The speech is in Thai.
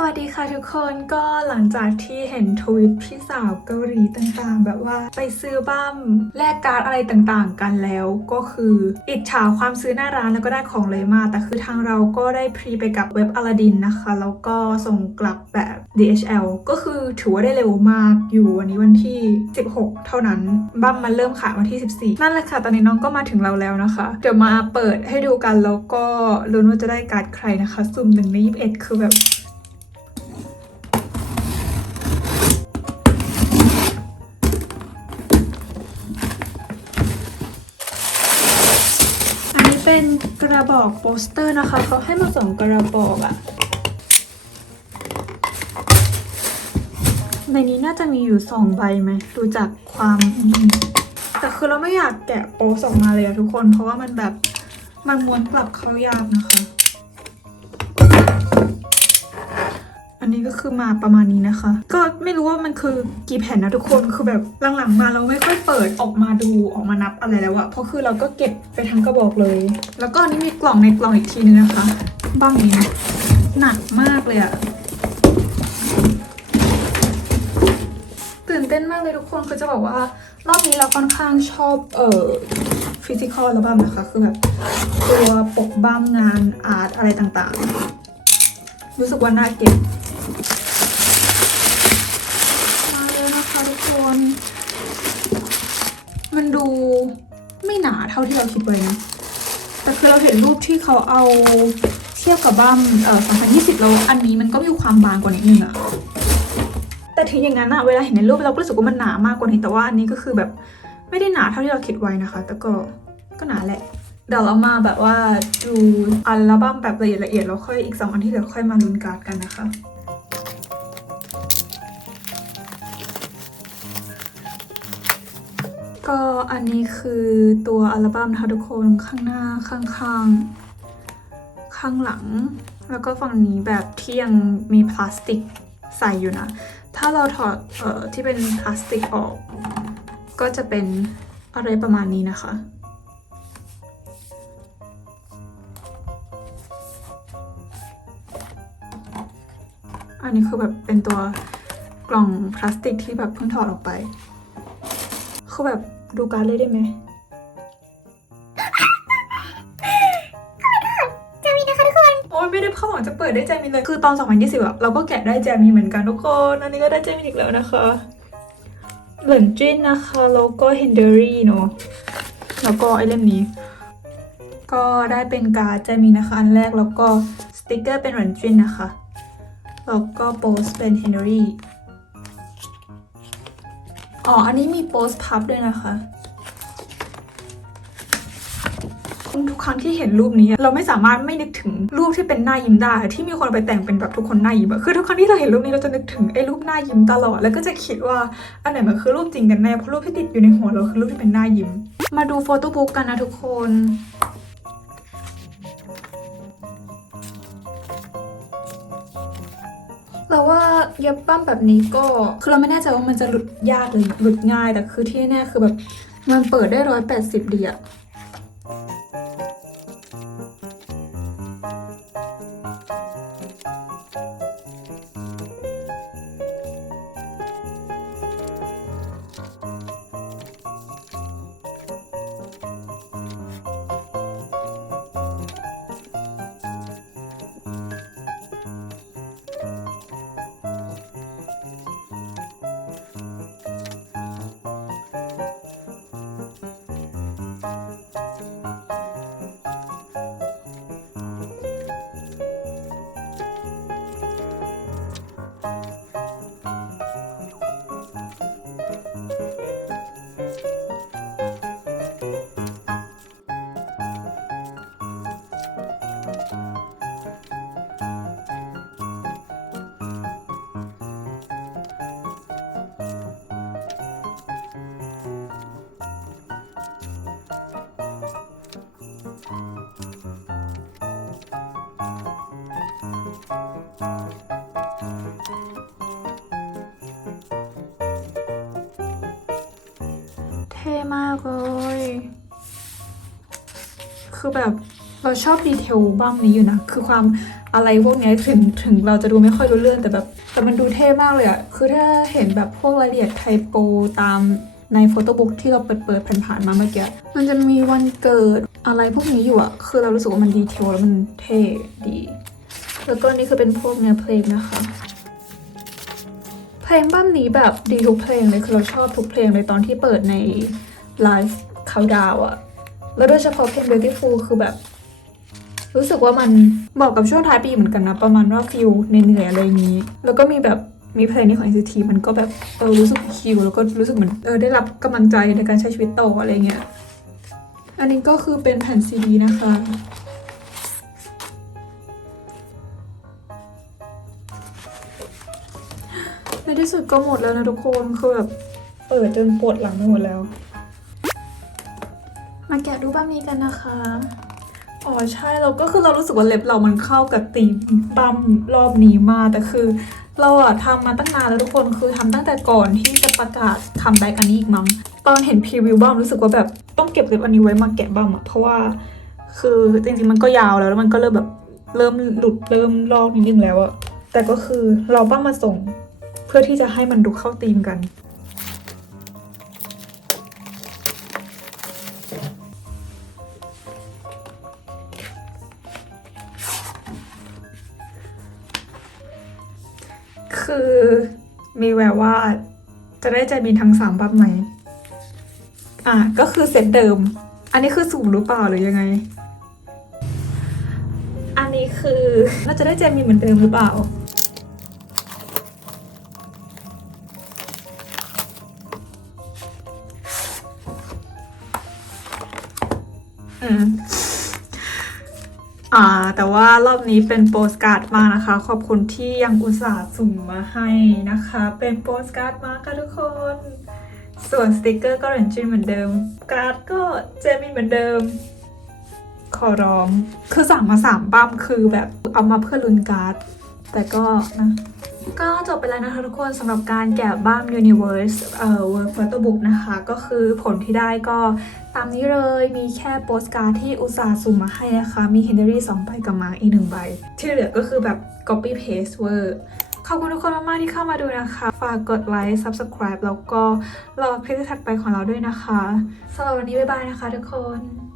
สวัสดีค่ะทุกคนก็หลังจากที่เห็นทวิตพี่สาวเกาหลีต่างๆ แบบว่าไปซื้อบ้ามแลกการ์ดอะไรต่างๆ กันแล้วก็คืออิจฉาความซื้อหน้าร้านแล้วก็ได้ของเลยมา แต่คือทางเราก็ได้พรีไปกับเว็บอลาดินนะคะ แล้วก็ส่งกลับแบบ DHL ก็คือถือว่าได้เร็วมากอยู่วันนี้วันที่ 16 เท่านั้นบ้ามมันเริ่มขายวันที่ 14 นั่นแหละค่ะตอนนี้น้องก็มาถึงเราแล้วนะคะเดี๋ยวมาเปิดให้ดูกันแล้วก็ลุ้นว่าจะได้การ์ดใครนะคะสุ่มหนึ่งใน21 คือแบบ เป็นกระบอกโปสเตอร์นะคะ เขาให้มาสองกระบอกอะในนี้น่าจะมีอยู่สองใบไหมดูจากความแต่คือเราไม่อยากแกะโปสออกมาเลยอะทุกคน เพราะว่ามันแบบมันม้วนกลับเข้ายากนะคะ นนี้ก็คือมาประมาณนี้นะคะ ก็ไม่รู้ว่ามันคือกี่แผ่นนะทุกคนคือแบบหลังๆมาเราไม่ค่อยเปิดออกมาดูออกมานับอะไรแล้วอะเพราะคือเราก็เก็บไปทั้งกระบอกเลย แล้วก็อันนี้มีกล่องในกล่องอีกทีนึงนะคะบ้างนี้นะหนักมากเลยอะตื่นเต้นมากเลยทุกคนคือจะบอกว่ารอบนี้เราค่อนข้างชอบเอ่อฟิสิกอลแล้วบ้างนะคะ คือแบบตัวปกบ้ามงานอาร์ตอะไรต่างๆ รู้สึกว่าน่าเก็บ ท่าที่เราคิดไว้นะแต่คือเราเห็นรูปที่เขาเอาเทียบกับบ้ามเอ่อ2020แล้วอันนี้มันก็มีความบางกว่านิดนึงอะแต่ถึงอย่างนั้นอะเวลาเห็นในรูปเราก็รู้สึกว่ามันหนามากกว่านี้แต่ว่าอันนี้ก็คือแบบไม่ได้หนาเท่าที่เราคิดไว้นะคะ แต่ก็ก็หนาแหละเดี๋ยวเรามาแบบว่าดูอัลบั้มแบบละเอียดละเอียดแล้วค่อยอีกสองอันที่เหลือค่อยมาลุ้นการ์ดกันนะคะ ก็อันนี้คือตัวอัลบั้มนะคะทุกคนข้างหน้าข้างข้างข้างหลัง แล้วก็ฝั่งนี้แบบที่ยังมีพลาสติกใส่อยู่นะ ถ้าเราถอดเอ่อที่เป็นพลาสติกออก ก็จะเป็นอะไรประมาณนี้นะคะ อันนี้คือแบบเป็นตัวกล่องพลาสติกที่แบบเพิ่งถอดออกไปคือแบบ ดูการดเลยได้ไหมจามินนะคะทุกคนโอ้ยไม่ได้เข้าหวังจะเปิดได้แจมินเลย คือตอน 2020อะเราก็แกะได้แจมินเหมือนกันทุกคน อันนี้ก็ได้แจมินอีกแล้วนะคะเหลินจิ้นนะคะแล้วก็เฮนเดอรี่เนาะแล้วก็ไอเล่มนี้ ก็ได้เป็นการ์ดแจมินนะคะ อันแรกแล้วก็สติกเกอร์เป็นเหลินจิ้นนะคะ แล้วก็โปสเป็นเฮนเดอรี่ อ๋อ อันนี้มีโปสพับด้วยนะคะ ทุกครั้งที่เห็นรูปนี้ เราไม่สามารถไม่นึกถึงรูปที่เป็นหน้ายิ้มได้ ที่มีคนไปแต่งเป็นแบบทุกคนหน้ายิ้มคือทุกครั้งที่เราเห็นรูปนี้เราจะนึกถึงไอ้รูปหน้ายิ้มตลอด แล้วก็จะคิดว่าอันไหนมันคือรูปจริงกันแน่ เพราะรูปที่ติดอยู่ในหัวเราคือรูปที่เป็นหน้ายิ้ม มาดูโฟโต้บุ๊กกันนะทุกคนเราว่า เย็บปั้มแบบนี้ก็คือเราไม่แน่ใจว่ามันจะหลุดยากหรือหลุดง่าย แต่คือที่แน่คือแบบมันเปิดได้ร้อยแปดสิบดีอะ เท่มากเลย คือแบบเราชอบดีเทลบ้างนี้อยู่นะ คือความอะไรพวกนี้ถึงถึงเราจะดูไม่ค่อยรู้เรื่องแต่แบบ แต่มันดูเท่มากเลยอะคือถ้าเห็นแบบพวกรายละเอียดไทโปตามในโฟโต้บุ๊กที่เราเปิดเปิดผ่านๆมาเมื่อกี้ มันจะมีวันเกิดอะไรพวกนี้อยู่อะคือเรารู้สึกว่ามันดีเทลแล้วมันเท่ดี แล้วก็นี่คือเป็นพวกเนื้อเพลงนะคะ เพลงบ้านนี้แบบดีทุกเพลงเลยคือเราชอบทุกเพลงเลยตอนที่เปิดในไลฟ์คาดาวอะแล้วโดยเฉพาะเพลง Beautiful คือแบบ รู้สึกว่ามันเหมาะกับช่วงท้ายปีเหมือนกันนะ ประมาณว่าฟิลเหนื่อยอะไรอย่างนี้ แล้วก็มีแบบมีเพลงนี้ของ NCT มันก็แบบเออรู้สึกคิวแล้วก็รู้สึกเหมือนเออได้รับกำลังใจในการใช้ชีวิตต่ออะไรเงี้ยอันนี้ก็คือเป็นแผ่นซีดีนะคะ ในที่สุดก็หมดแล้วนะทุกคนคือแบบเปิดจนปวดหลังไปหมดแล้ว มาแกะดูบ้างนี้กันนะคะ อ๋อใช่เราก็คือเรารู้สึกว่าเล็บเรามันเข้ากับตีมบัมรอบนี้มากแต่คือ เราอะทำมาตั้งนานแล้วทุกคนคือทำตั้งแต่ก่อนที่จะประกาศคัมแบ็กอันนี้อีกมั้งตอนเห็นพรีวิวบ้ามรู้สึกว่าแบบต้องเก็บเล็บอันนี้ไว้มาแกะบ้ามอะเพราะว่า คือจริงๆมันก็ยาวแล้วแล้วมันก็เริ่มแบบเริ่มหลุดเริ่มลอกนิดนึงแล้วอะแต่ก็คือเราบ้ามมาส่ง เพื่อที่จะให้มันดูเข้าธีมกัน คือมีแววว่าจะได้ใจบินทั้งสามบัฟไหม อะ ก็คือเซตเดิม อันนี้คือสูงหรือเปล่าหรือยังไง อันนี้คือเราจะได้ใจบินเหมือนเดิมหรือเปล่า อ่า แต่ว่ารอบนี้เป็นโปสการ์ดมากนะคะ ขอบคุณที่ยังอุตส่าห์สุ่มมาให้นะคะ เป็นโปสการ์ดมากค่ะทุกคน ส่วนสติกเกอร์ก็เรนจินเหมือนเดิม การ์ดก็เจมินเหมือนเดิม ขอร้อง คือสั่งมาสามบัมคือแบบเอามาเพื่อลุ้นการ์ด แต่ก็นะก็จบไปแล้วนะคะทุกคนสำหรับการแกะบ้าม Universe เอ่อ World Photo Book นะคะ ก็คือผลที่ได้ก็ามนี้เลยมีแค่โปสการ์ดที่อุตส่าห์สุ่มมาให้นะคะ มีเฮนเดอรี่2ใบกับมาร์กอีกหนึ่งใบ ที่เหลือก็คือแบบ copy paste เวอร์ขอบคุณทุกคนมากๆที่เข้ามาดูนะคะ ฝากกดไลค์ subscribe แล้วก็รอคลิปถัดไปของเราด้วยนะคะสำหรับวันนี้บ๊ายบายนะคะทุกคน